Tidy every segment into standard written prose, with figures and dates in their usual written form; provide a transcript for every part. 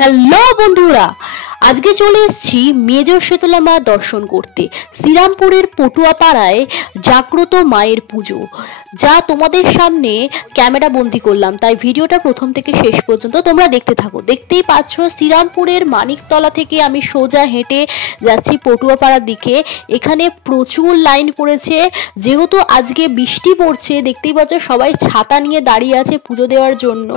Hello বন্ধুরা, আজকে চলে এসেছি মেজ শীতলা মা দর্শন করতে। শ্রীরামপুরের পটুয়াপাড়ায় জাগ্রত মায়ের পুজো, যা তোমাদের সামনে ক্যামেরা বন্দি করলাম, তাই ভিডিওটা প্রথম থেকে শেষ পর্যন্ত তোমরা দেখতে থাকো। দেখতেই পাচ্ছ শ্রীরামপুরের মানিকতলা থেকে আমি সোজা হেঁটে যাচ্ছি পটুয়াপাড়ার দিকে। এখানে প্রচুর লাইন পড়েছে, যেহেতু আজকে বৃষ্টি পড়ছে। দেখতেই পাচ্ছ সবাই ছাতা নিয়ে দাঁড়িয়ে আছে পুজো দেওয়ার জন্য।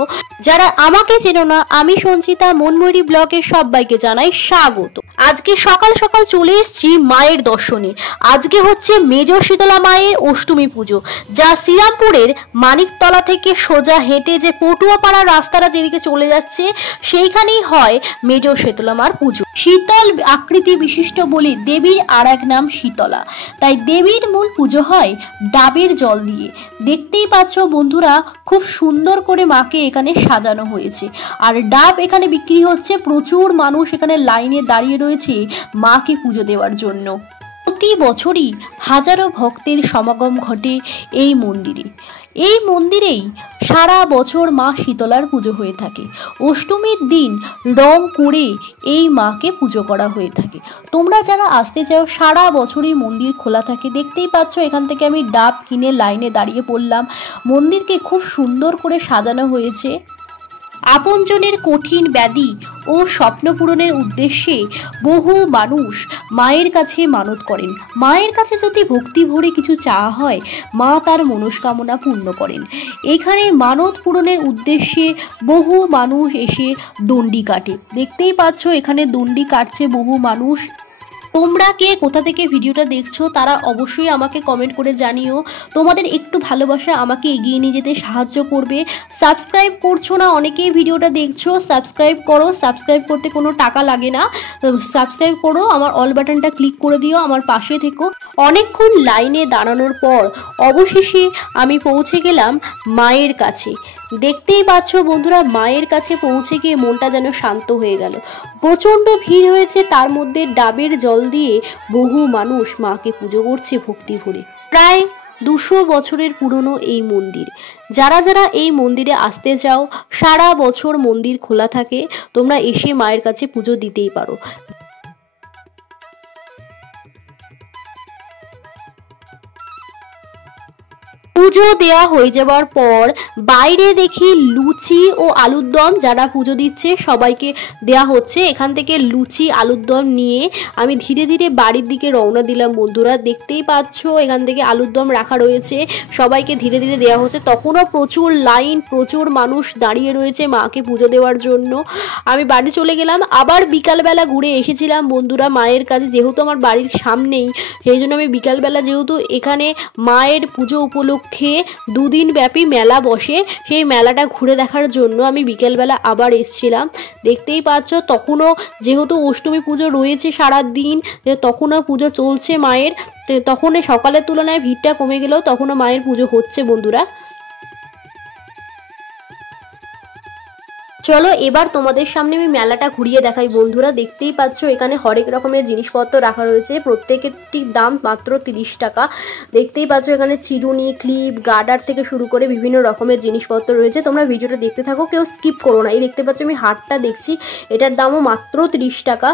যারা আমাকে চেনো না, আমি সঞ্চিতা মনময়ূরী ব্লগের সবাইকে জানাই স্বাগত। আজকে সকাল সকাল চলে এসেছি মায়ের দর্শনে। আজকে হচ্ছে মেজ শীতলা মায়ের অষ্টমী পুজো, যা শ্রীরামপুরের মানিকতলা থেকে সোজা হেঁটে যে পটুয়াপাড়া রাস্তাটা যেদিকে চলে যাচ্ছে, সেইখানেই হয় মেজ শীতলা মার পুজো। শীতল আকৃতি বিশিষ্ট বলে দেবীর আর এক নাম শীতলা, তাই দেবীর মূল পুজো হয় ডাবের জল দিয়ে। দেখতেই পাচ্ছ বন্ধুরা, খুব সুন্দর করে মাকে এখানে সাজানো হয়েছে। আর ডাব এখানে বিক্রি হচ্ছে, প্রচুর মানুষ এখানে লাইনে দাঁড়িয়ে রয়েছে মাকে পুজো দেওয়ার জন্য। প্রতি বছরই হাজারো ভক্তের সমাগম ঘটে এই মন্দিরে। এই মন্দিরেই সারা বছর মা শীতলার পুজো হয়ে থাকে। অষ্টমীর দিন রং করে এই মাকে পুজো করা হয়ে থাকে। তোমরা যারা আসতে চাও, সারা বছরই মন্দির খোলা থাকে। দেখতেই পাচ্ছ এখান থেকে আমি ডাব কিনে লাইনে দাঁড়িয়ে পড়লাম। মন্দিরকে খুব সুন্দর করে সাজানো হয়েছে। আপনজনের কঠিন ব্যাধি ও স্বপ্ন পূরণের উদ্দেশ্যে বহু মানুষ মায়ের কাছে মানত করেন। মায়ের কাছে যদি ভক্তি ভরে কিছু চাওয়া হয়, মা তার মনস্কামনা পূর্ণ করেন। এখানে মানত পূরণের উদ্দেশ্যে বহু মানুষ এসে দণ্ডি কাটে। দেখতেই পাচ্ছ এখানে দণ্ডি কাটছে বহু মানুষ। তোমরা কে কোথা থেকে ভিডিওটা দেখছো তারা অবশ্যই আমাকে কমেন্ট করে জানিও। তোমাদের একটু ভালোবাসা আমাকে এগিয়ে নিয়ে যেতে সাহায্য করবে। সাবস্ক্রাইব করছো না, অনেকেই ভিডিওটা দেখছো, সাবস্ক্রাইব করো। সাবস্ক্রাইব করতে কোনো টাকা লাগে না, সাবস্ক্রাইব করো, আমার অল বাটনটা ক্লিক করে দিও, আমার পাশে থেকো। অনেকক্ষণ লাইনে দাঁড়ানোর পর অবশেষে আমি পৌঁছে গেলাম মায়ের কাছে। দেখতেই পাচ্ছ বন্ধুরা, মায়ের কাছে পৌঁছে গিয়ে মনটা যেন শান্ত হয়ে গেল। প্রচণ্ড ভিড় হয়েছে, তার মধ্যে ডাবের জল দিয়ে বহু মানুষ মাকে পুজো করছে ভক্তি ভরে। প্রায় 200 বছরের পুরনো এই মন্দির। যারা যারা এই মন্দিরে আসতে চাও, সারা বছর মন্দির খোলা থাকে, তোমরা এসে মায়ের কাছে পুজো দিতেই পারো। পুজো দেওয়া হয়ে যাওয়ার পর বাইরে দেখি লুচি ও আলুর দম, যারা পুজো দিচ্ছে সবাইকে দেয়া হচ্ছে। এখান থেকে লুচি আলুর দম নিয়ে আমি ধীরে ধীরে বাড়ির দিকে রওনা দিলাম বন্ধুরা। দেখতেই পাচ্ছ এখান থেকে আলুর দম রাখা রয়েছে, সবাইকে ধীরে ধীরে দেওয়া হচ্ছে। তখনও প্রচুর লাইন, প্রচুর মানুষ দাঁড়িয়ে রয়েছে মাকে পুজো দেওয়ার জন্য। আমি বাড়ি চলে গেলাম। আবার বিকালবেলা ঘুরে এসেছিলাম বন্ধুরা মায়ের কাছে, যেহেতু আমার বাড়ির সামনেই, সেই জন্য আমি বিকালবেলা, যেহেতু এখানে মায়ের পুজো উপলক্ষে 2 দিন ব্যাপী মেলা বসে, সেই মেলাটা ঘুরে দেখার জন্য আমি বিকেলবেলা আবার এসেছিলাম। দেখতেই পাচ্ছ তখনও যেহেতু অষ্টমী পুজো রয়েছে সারা দিন, তখনও পুজো চলছে মায়ের। তখন সকালের তুলনায় ভিড়টা কমে গেলেও তখনও মায়ের পুজো হচ্ছে বন্ধুরা। চলো এবার তোমাদের সামনে আমি মেলাটা ঘুরিয়ে দেখাই বন্ধুরা। দেখতেই পাচ্ছ এখানে হরেক রকমের জিনিসপত্র রাখা রয়েছে, প্রত্যেকটির দাম মাত্র 30 টাকা। দেখতেই পাচ্ছ এখানে চিরুনি, ক্লিপ, গার্ডার থেকে শুরু করে বিভিন্ন রকমের জিনিসপত্র রয়েছে। তোমরা ভিডিওটা দেখতে থাকো, কেউ স্কিপ করো না। এই দেখতে পাচ্ছ আমি হারটা দেখছি, এটার দামও মাত্র 30 টাকা।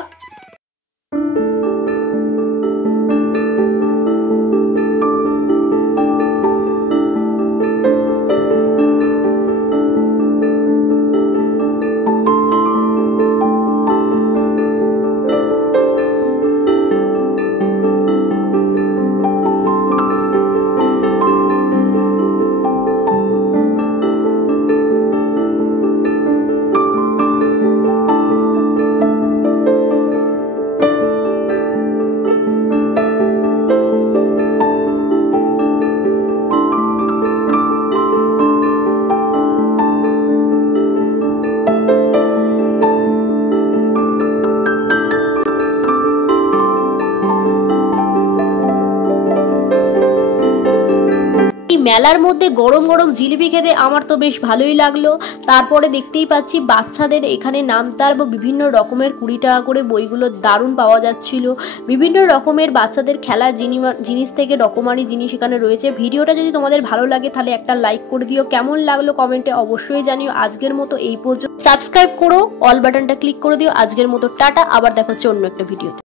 মেলার মধ্যে গরম গরম জিলিপি খেতে আমার তো বেশ ভালোই লাগলো। তারপরে দেখতেই পাচ্ছি বাচ্চাদের এখানে নামতার বা বিভিন্ন রকমের 20 টাকা করে বইগুলো দারুণ পাওয়া যাচ্ছিল। বিভিন্ন রকমের বাচ্চাদের খেলার জিনিস থেকে রকমারি জিনিস এখানে রয়েছে। ভিডিওটা যদি তোমাদের ভালো লাগে তাহলে একটা লাইক করে দিও, কেমন লাগলো কমেন্টে অবশ্যই জানিও। আজকের মতো এই পর্যন্ত। সাবস্ক্রাইব করো, অল বাটনটা ক্লিক করে দিও। আজকের মতো টাটা, আবার দেখা হচ্ছে অন্য একটা ভিডিওতে।